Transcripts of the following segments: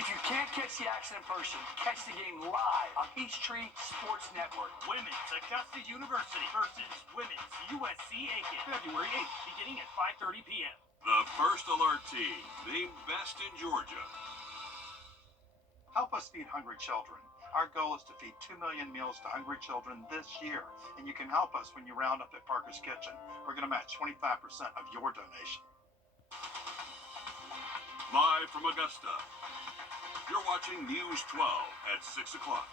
If you can't catch the action in person, catch the game live on Peachtree Sports Network. Women's Augusta University versus Women's USC Aiken, February 8th, beginning at 5:30 p.m. The First Alert Team, named best in Georgia. Help us feed hungry children. Our goal is to feed 2 million meals to hungry children this year, and you can help us when you round up at Parker's Kitchen. We're going to match 25% of your donation. Live from Augusta, you're watching News 12 at 6 o'clock.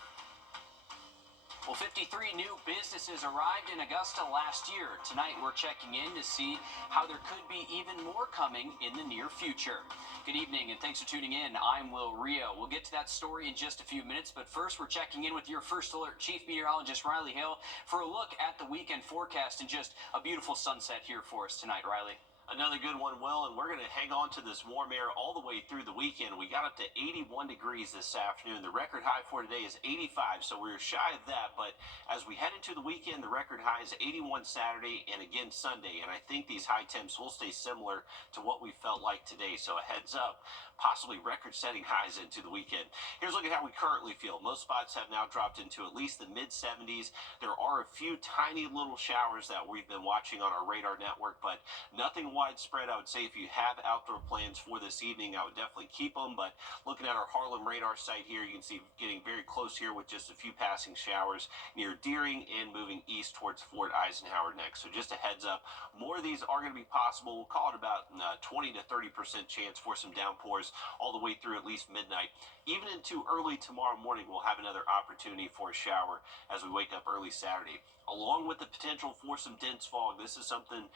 Well, 53 new businesses arrived in Augusta last year. Tonight, we're checking in to see how there could be even more coming in the near future. Good evening, and thanks for tuning in. I'm Will Rio. We'll get to that story in just a few minutes, but first, we're checking in with your First Alert Chief Meteorologist, Riley Hale, for a look at the weekend forecast and just a beautiful sunset here for us tonight. Riley. Another good one, Will, and we're going to hang on to this warm air all the way through the weekend. We got up to 81 degrees this afternoon. The record high for today is 85, so we're shy of that. But as we head into the weekend, the record high is 81 Saturday and again Sunday. And I think these high temps will stay similar to what we felt like today. So a heads up, possibly record-setting highs into the weekend. Here's a look at how we currently feel. Most spots have now dropped into at least the mid-70s. There are a few tiny little showers that we've been watching on our radar network, but nothing widespread. I would say if you have outdoor plans for this evening, I would definitely keep them. But looking at our Harlem radar site here, you can see getting very close here with just a few passing showers near Deering and moving east towards Fort Eisenhower next. So just a heads up, more of these are going to be possible. We'll call it about 20 to 30% chance for some downpours all the way through at least midnight. Even into early tomorrow morning, we'll have another opportunity for a shower as we wake up early Saturday. Along with the potential for some dense fog, this is something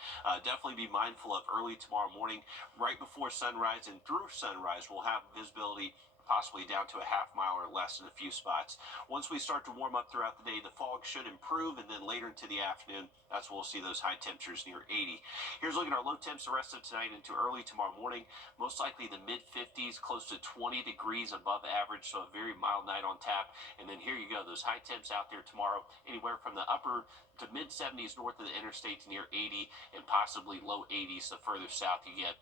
definitely be mindful of early tomorrow morning. Right before sunrise and through sunrise, we'll have visibility possibly down to a half mile or less in a few spots. Once we start to warm up throughout the day, the fog should improve, and then later into the afternoon, that's when we'll see those high temperatures near 80. Here's looking at our low temps the rest of tonight into early tomorrow morning. Most likely the mid-50s, close to 20 degrees above average, so a very mild night on tap. And then here you go, those high temps out there tomorrow, anywhere from the upper to mid-70s north of the interstate to near 80, and possibly low 80s the further south you get.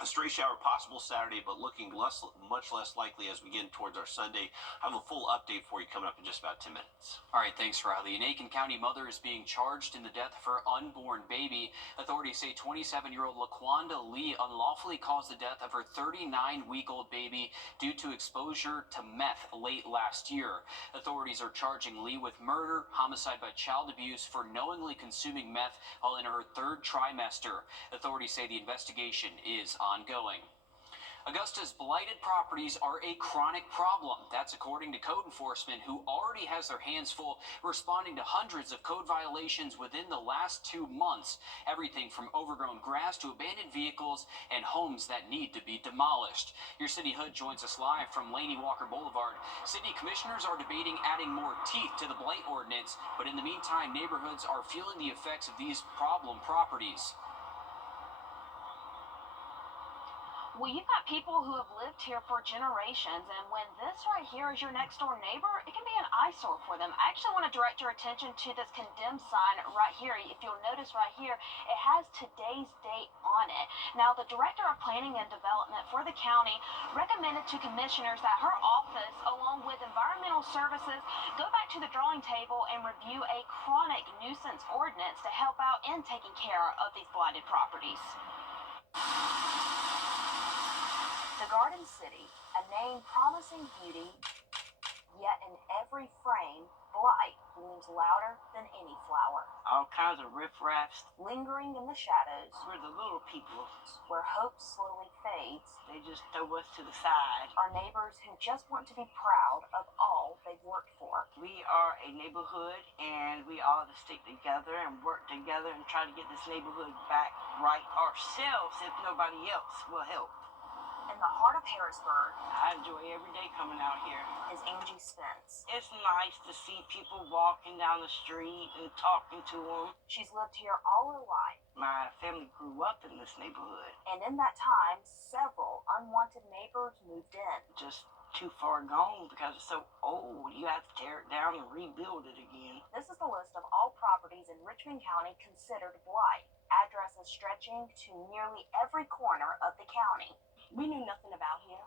A stray shower possible Saturday, but looking much less likely as we get towards our Sunday. I have a full update for you coming up in just about 10 minutes. All right, thanks, Riley. An Aiken County mother is being charged in the death of her unborn baby. Authorities say 27-year-old LaQuanda Lee unlawfully caused the death of her 39-week-old baby due to exposure to meth late last year. Authorities are charging Lee with murder, homicide by child abuse for knowingly consuming meth while in her third trimester. Authorities say the investigation is ongoing. Augusta's blighted properties are a chronic problem. That's according to code enforcement, who already has their hands full responding to hundreds of code violations within the last 2 months. Everything from overgrown grass to abandoned vehicles and homes that need to be demolished. Your City Hood joins us live from Laney Walker Boulevard. City commissioners are debating adding more teeth to the blight ordinance, but in the meantime, neighborhoods are feeling the effects of these problem properties. Well, you've got people who have lived here for generations, and when this right here is your next door neighbor, it can be an eyesore for them. I actually want to direct your attention to this condemned sign right here. If you'll notice right here, it has today's date on it. Now, the Director of Planning and Development for the county recommended to commissioners that her office, along with environmental services, go back to the drawing table and review a chronic nuisance ordinance to help out in taking care of these blighted properties. The Garden City, a name promising beauty, yet in every frame, blight looms louder than any flower. All kinds of riffraffs. Lingering in the shadows, We're the little people. where hope slowly fades, They just throw us to the side. are neighbors who just want to be proud of all they've worked for. We are a neighborhood, and we all have to stick together and work together and try to get this neighborhood back right ourselves if nobody else will help. In the heart of Harrisburg I enjoy every day coming out here. is Angie Spence. It's nice to see people walking down the street and talking to them. She's lived here all her life, My family grew up in this neighborhood. and in that time, several unwanted neighbors moved in. Just too far gone because it's so old. You have to tear it down and rebuild it again. This is the list of all properties in Richmond County considered blight, addresses stretching to nearly every corner of the county. We knew nothing about here.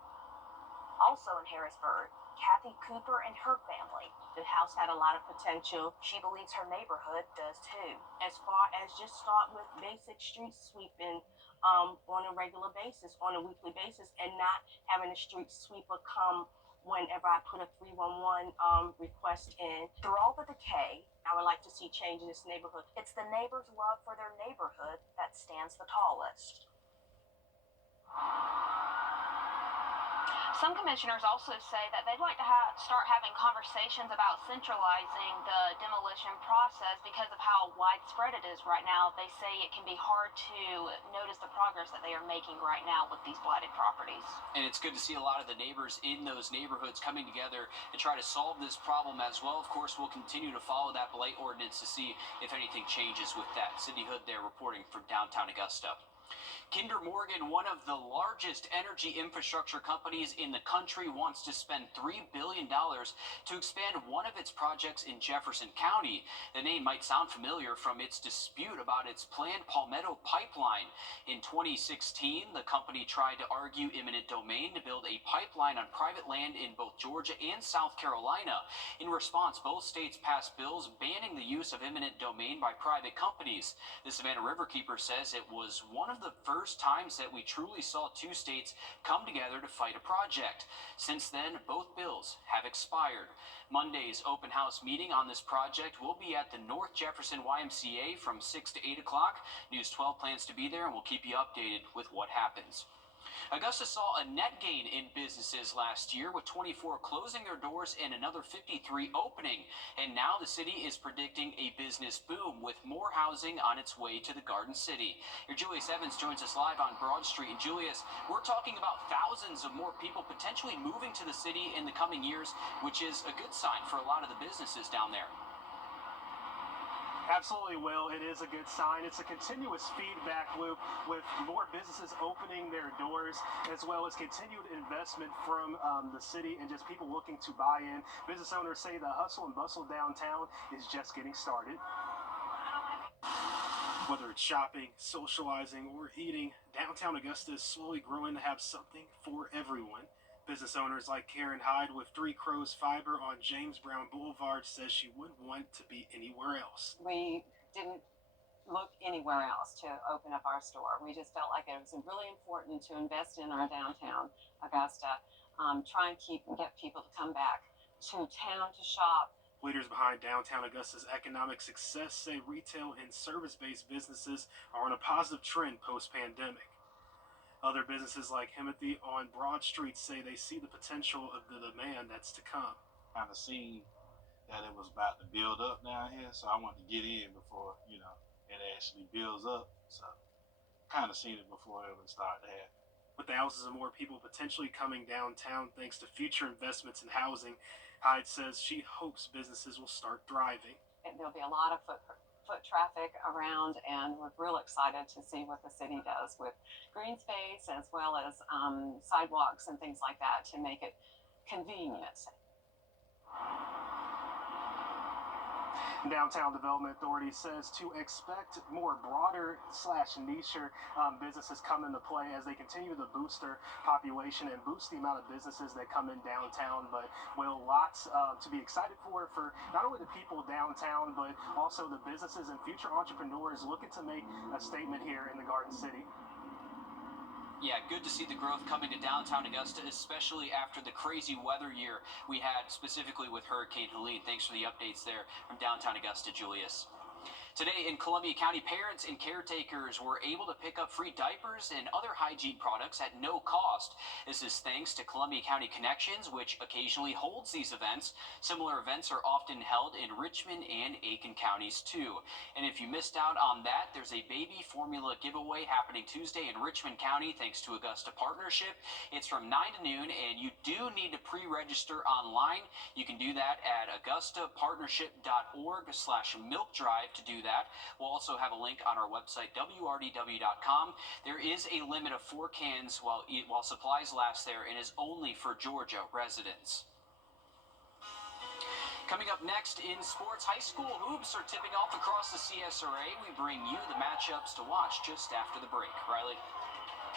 Also in Harrisburg, Kathy Cooper and her family. The house had a lot of potential. She believes her neighborhood does too. As far as just start with basic street sweeping on a regular basis, on a weekly basis, and not having a street sweeper come whenever I put a 311 request in. Through all the decay, I would like to see change in this neighborhood. it's the neighbors' love for their neighborhood that stands the tallest. Some commissioners also say that they'd like to start having conversations about centralizing the demolition process because of how widespread it is right now. They say it can be hard to notice the progress that they are making right now with these blighted properties. And it's good to see a lot of the neighbors in those neighborhoods coming together and try to solve this problem as well. Of course, we'll continue to follow that blight ordinance to see if anything changes with that. Cindy Hood there reporting from downtown Augusta. Kinder Morgan, one of the largest energy infrastructure companies in the country, wants to spend $3 billion to expand one of its projects in Jefferson County. The name might sound familiar from its dispute about its planned Palmetto pipeline. In 2016, the company tried to argue eminent domain to build a pipeline on private land in both Georgia and South Carolina. In response, both states passed bills banning the use of eminent domain by private companies. The Savannah Riverkeeper says it was one of the first times that we truly saw two states come together to fight a project. Since then, both bills have expired. Monday's open house meeting on this project will be at the North Jefferson YMCA from 6 to 8 o'clock. News 12 plans to be there, and we'll keep you updated with what happens. Augusta saw a net gain in businesses last year, with 24 closing their doors and another 53 opening. And now the city is predicting a business boom with more housing on its way to the Garden City. Your Julius Evans joins us live on Broad Street. And Julius, we're talking about thousands of more people potentially moving to the city in the coming years, which is a good sign for a lot of the businesses down there. Absolutely, Will. It is a good sign. It's a continuous feedback loop with more businesses opening their doors, as well as continued investment from the city and just people looking to buy in. Business owners say the hustle and bustle downtown is just getting started. Whether it's shopping, socializing, or eating, downtown Augusta is slowly growing to have something for everyone. Business owners like Karen Hyde with Three Crows Fiber on James Brown Boulevard says she wouldn't want to be anywhere else. We didn't look anywhere else to open up our store. We just felt like it was really important to invest in our downtown Augusta, try and get people to come back to town to shop. Leaders behind downtown Augusta's economic success say retail and service-based businesses are on a positive trend post-pandemic. Other businesses like Himothy on Broad Street say they see the potential of the demand that's to come. Kind of seen that it was about to build up down here, so I wanted to get in before, it actually builds up. So kind of seen it before it would start to happen. With thousands of more people potentially coming downtown thanks to future investments in housing, Hyde says she hopes businesses will start thriving. And there'll be a lot of foot traffic around, and we're real excited to see what the city does with green space as well as sidewalks and things like that to make it convenient. Downtown Development Authority says to expect more broader / nicher businesses come into play as they continue to boost their population and boost the amount of businesses that come in downtown. But lots to be excited for not only the people downtown, but also the businesses and future entrepreneurs looking to make a statement here in the Garden City. Yeah, good to see the growth coming to downtown Augusta, especially after the crazy weather year we had specifically with Hurricane Helene. Thanks for the updates there from downtown Augusta, Julius. Today in Columbia County, parents and caretakers were able to pick up free diapers and other hygiene products at no cost. This is thanks to Columbia County Connections, which occasionally holds these events. Similar events are often held in Richmond and Aiken counties too. And if you missed out on that, there's a baby formula giveaway happening Tuesday in Richmond County thanks to Augusta Partnership. It's from 9 to noon, and you do need to pre-register online. You can do that at augustapartnership.org/milkdrive to do that. We'll also have a link on our website, wrdw.com. There is a limit of 4 cans while supplies last there, and is only for Georgia residents. Coming up next in sports, high school hoops are tipping off across the CSRA. We bring you the matchups to watch just after the break. Riley?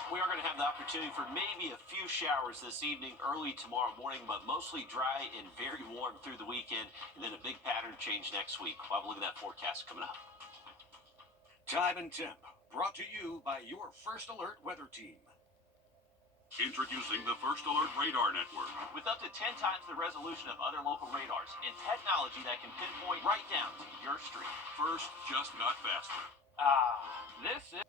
We are going to have the opportunity for maybe a few showers this evening, early tomorrow morning, but mostly dry and very warm through the weekend, and then a big pattern change next week. We'll have a look at that forecast coming up. Time and temp, brought to you by your First Alert weather team. Introducing the First Alert Radar Network. With up to 10 times the resolution of other local radars and technology that can pinpoint right down to your street. First just got faster. This is...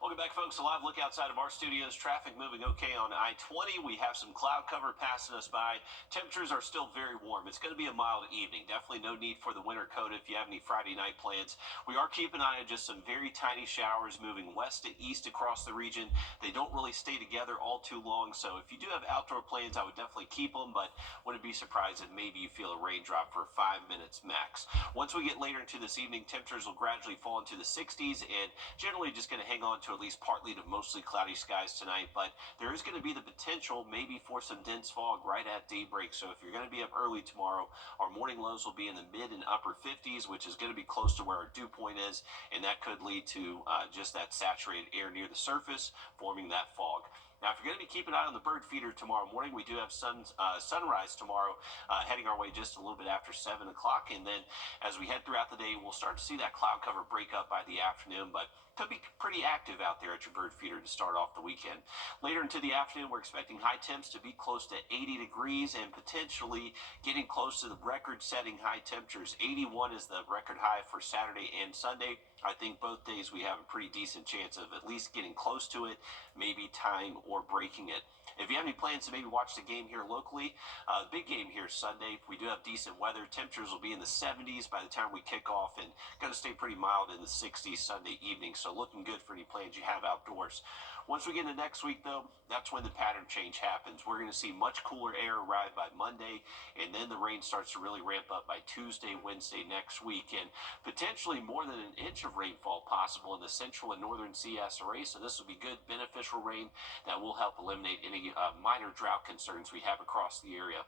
Welcome back, folks. A live look outside of our studios. Traffic moving okay on I-20. We have some cloud cover passing us by. Temperatures are still very warm. It's going to be a mild evening. Definitely no need for the winter coat if you have any Friday night plans. We are keeping an eye on just some very tiny showers moving west to east across the region. They don't really stay together all too long, so if you do have outdoor plans, I would definitely keep them, but wouldn't be surprised if maybe you feel a raindrop for 5 minutes max. Once we get later into this evening, temperatures will gradually fall into the 60s and generally just going to hang on to at least partly to mostly cloudy skies tonight, but there is going to be the potential maybe for some dense fog right at daybreak. So if you're going to be up early tomorrow, our morning lows will be in the mid and upper 50s, which is going to be close to where our dew point is, and that could lead to just that saturated air near the surface forming that fog. Now, if you're going to be keeping an eye on the bird feeder tomorrow morning, we do have sunrise tomorrow, heading our way just a little bit after 7 o'clock. And then as we head throughout the day, we'll start to see that cloud cover break up by the afternoon, but could be pretty active out there at your bird feeder to start off the weekend. Later into the afternoon, we're expecting high temps to be close to 80 degrees and potentially getting close to the record-setting high temperatures. 81 is the record high for Saturday and Sunday. I think both days we have a pretty decent chance of at least getting close to it, maybe tying or breaking it. If you have any plans to maybe watch the game here locally, the big game here Sunday, we do have decent weather. Temperatures will be in the 70s by the time we kick off and going to stay pretty mild in the 60s Sunday evening. So looking good for any plans you have outdoors. Once we get into next week, though, that's when the pattern change happens. We're going to see much cooler air arrive by Monday, and then the rain starts to really ramp up by Tuesday, Wednesday next week, and potentially more than an inch of rainfall possible in the central and northern CSRA. So this will be good, beneficial rain that will help eliminate any minor drought concerns we have across the area.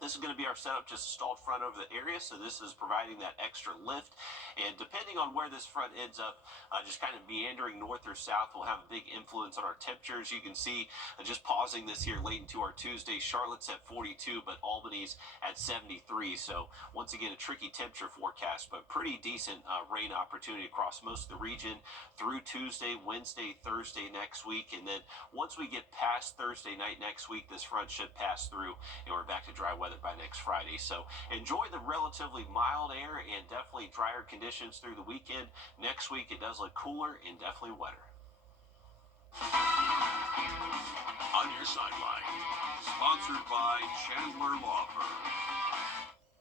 This is going to be our setup, just a stalled front over the area, so this is providing that extra lift. And depending on where this front ends up, just kind of meandering north or south, will have a big influence on our temperatures. You can see, just pausing this here late into our Tuesday, Charlotte's at 42, but Albany's at 73. So once again, a tricky temperature forecast, but pretty decent rain opportunity across most of the region through Tuesday, Wednesday, Thursday next week. And then once we get past Thursday night next week, this front should pass through, and we're back to dry weather by next Friday. So enjoy the relatively mild air and definitely drier conditions through the weekend. Next week it does look cooler and definitely wetter. On your sideline, sponsored by Chandler Law Firm.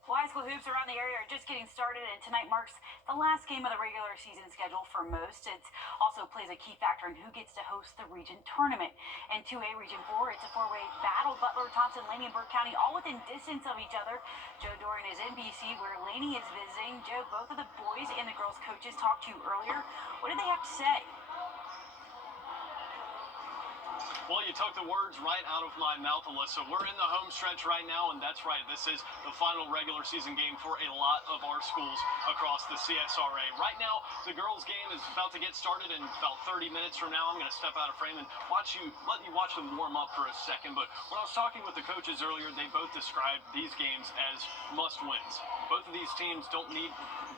Well, high school hoops around the area are just getting started, and tonight marks the last game of the regular season schedule for most. It also plays a key factor in who gets to host the region tournament. And 2A Region 4, it's a four-way battle. Butler, Thompson, Laney, and Burke County all within distance of each other. Joe Dorian is in BC, where Laney is visiting. Joe, both of the boys and the girls' coaches talked to you earlier. What did they have to say? Well, you took the words right out of my mouth, Alyssa. We're in the home stretch right now, and that's right. This is the final regular season game for a lot of our schools across the CSRA. Right now, the girls' game is about to get started in about 30 minutes from now. I'm going to step out of frame and let you watch them warm up for a second. But when I was talking with the coaches earlier, they both described these games as must-wins. Both of these teams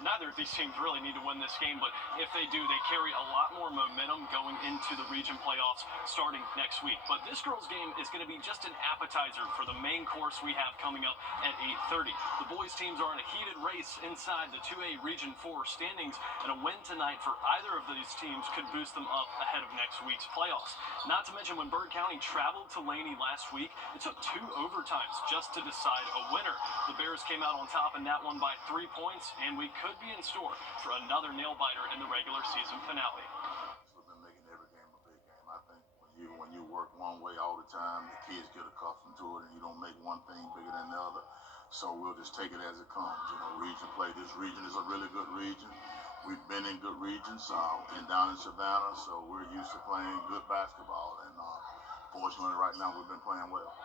neither of these teams really need to win this game, but if they do, they carry a lot more momentum going into the region playoffs starting next week. But this girls' game is going to be just an appetizer for the main course we have coming up at 8:30. The boys' teams are in a heated race inside the 2A Region 4 standings, and a win tonight for either of these teams could boost them up ahead of next week's playoffs. Not to mention, when Byrd County traveled to Laney last week, it took 2 overtimes just to decide a winner. The Bears came out on top in that one by 3 points, and we could be in store for another nail-biter in the regular season finale. We've been making every game a big game. I think when you work one way all the time, the kids get accustomed to it, and you don't make one thing bigger than the other. So we'll just take it as it comes. You know, region play. This region is a really good region. We've been in good regions and down in Savannah, so we're used to playing good basketball. And fortunately, right now we've been playing well.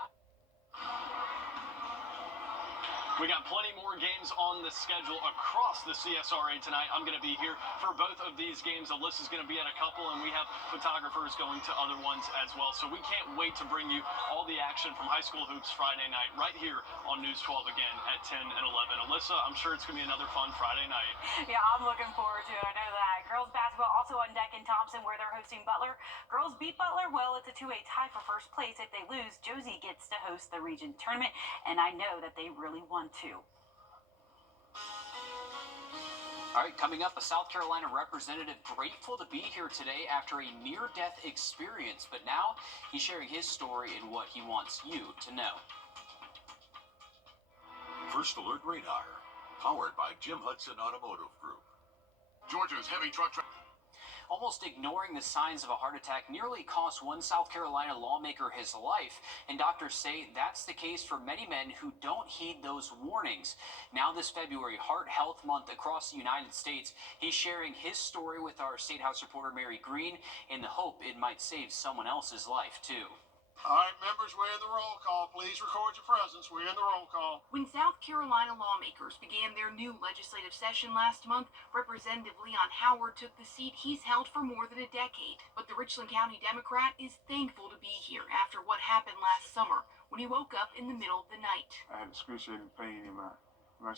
We got plenty more games on the schedule across the CSRA tonight. I'm going to be here for both of these games. Alyssa's going to be at a couple, and we have photographers going to other ones as well. So we can't wait to bring you all the action from high school hoops Friday night right here on News 12 again at 10 and 11. Alyssa, I'm sure it's going to be another fun Friday night. Yeah, I'm looking forward to it. I know that. Girls basketball also on deck in Thompson where they're hosting Butler. Girls beat Butler. Well, it's a 2-8 tie for first place. If they lose, Josie gets to host the region tournament, and I know that they really want to. All right, coming up, a South Carolina representative grateful to be here today after a near-death experience, but now he's sharing his story and what he wants you to know. First Alert Radar, powered by Jim Hudson Automotive Group. Georgia's heavy truck Almost ignoring the signs of a heart attack nearly cost one South Carolina lawmaker his life, and doctors say that's the case for many men who don't heed those warnings. Now this February, Heart Health Month across the United States, he's sharing his story with our State House reporter Mary Green in the hope it might save someone else's life too. All right, members, we're in the roll call. Please record your presence. We're in the roll call. When South Carolina lawmakers began their new legislative session last month, Representative Leon Howard took the seat he's held for more than a decade. But the Richland County Democrat is thankful to be here after what happened last summer when he woke up in the middle of the night. I had excruciating pain in my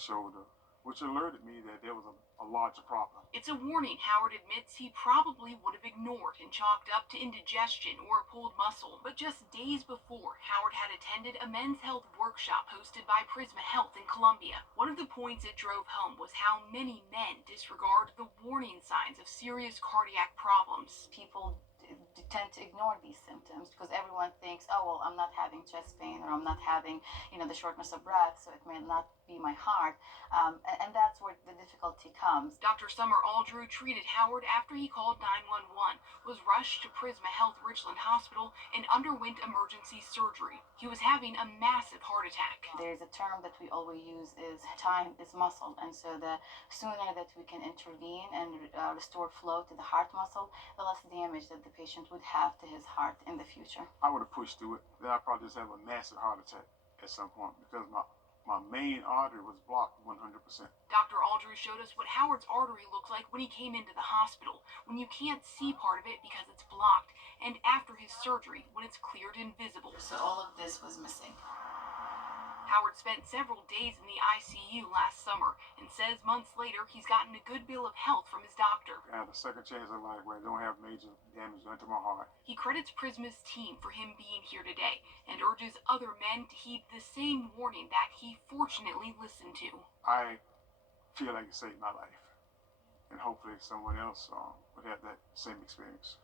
shoulder, which alerted me that there was a larger problem. It's a warning Howard admits he probably would have ignored and chalked up to indigestion or a pulled muscle. But just days before, Howard had attended a men's health workshop hosted by Prisma Health in Columbia. One of the points it drove home was how many men disregard the warning signs of serious cardiac problems. People tend to ignore these symptoms because everyone thinks, oh, well, I'm not having chest pain or I'm not having, the shortness of breath, so it may not be my heart. And that's where the difficulty comes. Dr. Summer Aldrew treated Howard after he called 911, was rushed to Prisma Health Richland Hospital, and underwent emergency surgery. He was having a massive heart attack. There's a term that we always use is time is muscle. And so the sooner that we can intervene and restore flow to the heart muscle, the less damage that the patient would have to his heart in the future. I would have pushed through it. Then I'd probably just have a massive heart attack at some point because my main artery was blocked 100%. Dr. Aldrew showed us what Howard's artery looked like when he came into the hospital, when you can't see part of it because it's blocked, and after his surgery, when it's cleared and visible. So all of this was missing. Howard spent several days in the ICU last summer and says months later he's gotten a good bill of health from his doctor. I had a second chance in life where I don't have major damage done to my heart. He credits Prisma's team for him being here today and urges other men to heed the same warning that he fortunately listened to. I feel like it saved my life, and hopefully someone else would have that same experience.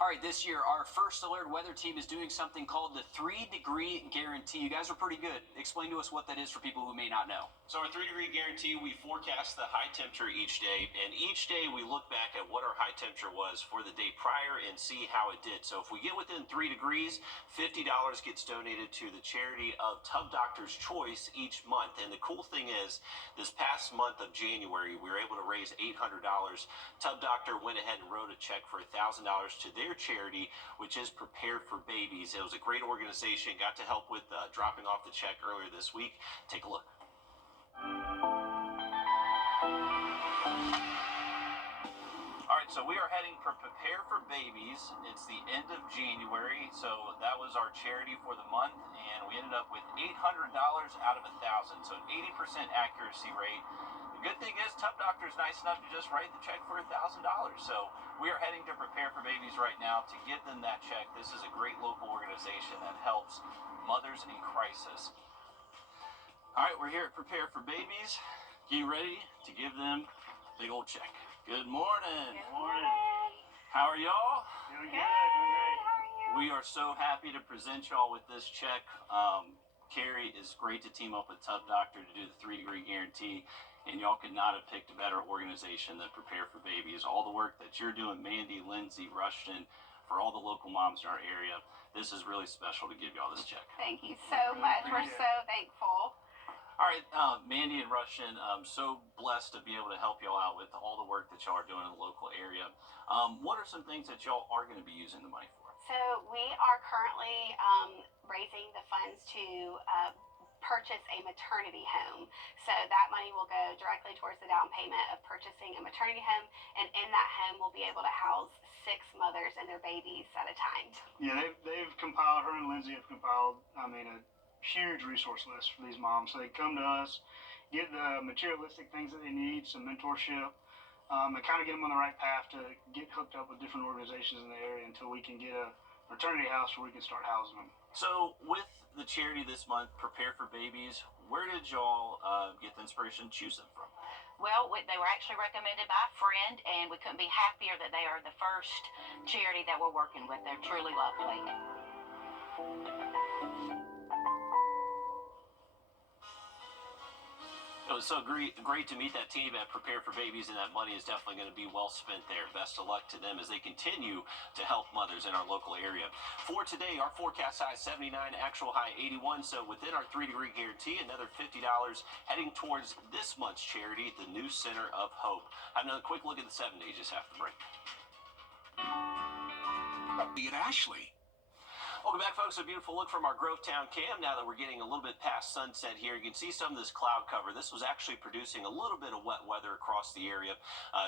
All right, this year, our First Alert weather team is doing something called the 3-degree guarantee. You guys are pretty good. Explain to us what that is for people who may not know. So our 3-degree guarantee, we forecast the high temperature each day, and each day we look back at what our high temperature was for the day prior and see how it did. So if we get within 3 degrees, $50 gets donated to the charity of Tub Doctor's Choice each month. And the cool thing is, this past month of January, we were able to raise $800. Tub Doctor went ahead and wrote a check for $1,000 to their charity, which is Prepare for Babies. It was a great organization. Got to help with dropping off the check earlier this week. Take a look. All right, so we are heading for Prepare for Babies. It's the end of January, so that was our charity for the month, and we ended up with $800 out of $1,000, so an 80% accuracy rate. The good thing is, Tub Doctor is nice enough to just write the check for $1,000. So we are heading to Prepare for Babies right now to give them that check. This is a great local organization that helps mothers in crisis. All right, we're here at Prepare for Babies. Getting ready to give them a big old check. Good morning. Good morning. How are y'all? Doing good. Doing great. How are you? We are so happy to present y'all with this check. Carrie is great to team up with Tub Doctor to do the 3-degree guarantee. And y'all could not have picked a better organization than Prepare for Babies. All the work that you're doing, Mandy, Lindsay, Rushton, for all the local moms in our area, this is really special to give y'all this check. Thank you so much. We're so thankful. All right, Mandy and Rushton, I'm so blessed to be able to help y'all out with all the work that y'all are doing in the local area. What are some things that y'all are going to be using the money for? So we are currently raising the funds to purchase a maternity home. So that money will go directly towards the down payment of purchasing a maternity home, and in that home we'll be able to house 6 mothers and their babies at a time. Yeah, they've compiled, her and Lindsay have compiled, a huge resource list for these moms. So they come to us, get the materialistic things that they need, some mentorship, and kind of get them on the right path to get hooked up with different organizations in the area until we can get a maternity house where we can start housing them. So with the charity this month, Prepare for Babies, where did y'all get the inspiration to choose them from? Well, they were actually recommended by a friend, and we couldn't be happier that they are the first charity that we're working with. They're truly lovely. It was so great to meet that team at Prepare for Babies, and that money is definitely going to be well spent there. Best of luck to them as they continue to help mothers in our local area. For today, our forecast high 79, actual high 81, so within our 3-degree guarantee, another $50 heading towards this month's charity, the New Center of Hope. Have another quick look at the 7 days just after the break. At Ashley. Welcome back, folks. A beautiful look from our Grovetown cam. Now that we're getting a little bit past sunset here, you can see some of this cloud cover. This was actually producing a little bit of wet weather across the area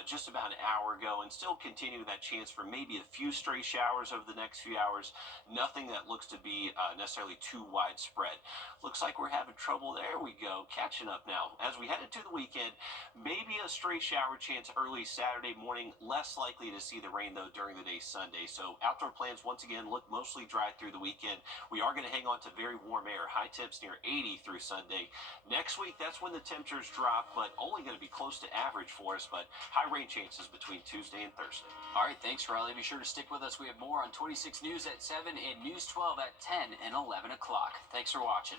just about an hour ago, and still continuing that chance for maybe a few stray showers over the next few hours. Nothing that looks to be necessarily too widespread. Looks like we're having trouble. There we go. Catching up now. As we head into the weekend, maybe a stray shower chance early Saturday morning. Less likely to see the rain, though, during the day Sunday. So outdoor plans, once again, look mostly dry through the weekend. We are going to hang on to very warm air. High temps near 80 through Sunday. Next week, that's when the temperatures drop, but only going to be close to average for us, but high rain chances between Tuesday and Thursday. All right, thanks, Riley. Be sure to stick with us. We have more on 26 News at 7 and News 12 at 10 and 11 o'clock. Thanks for watching.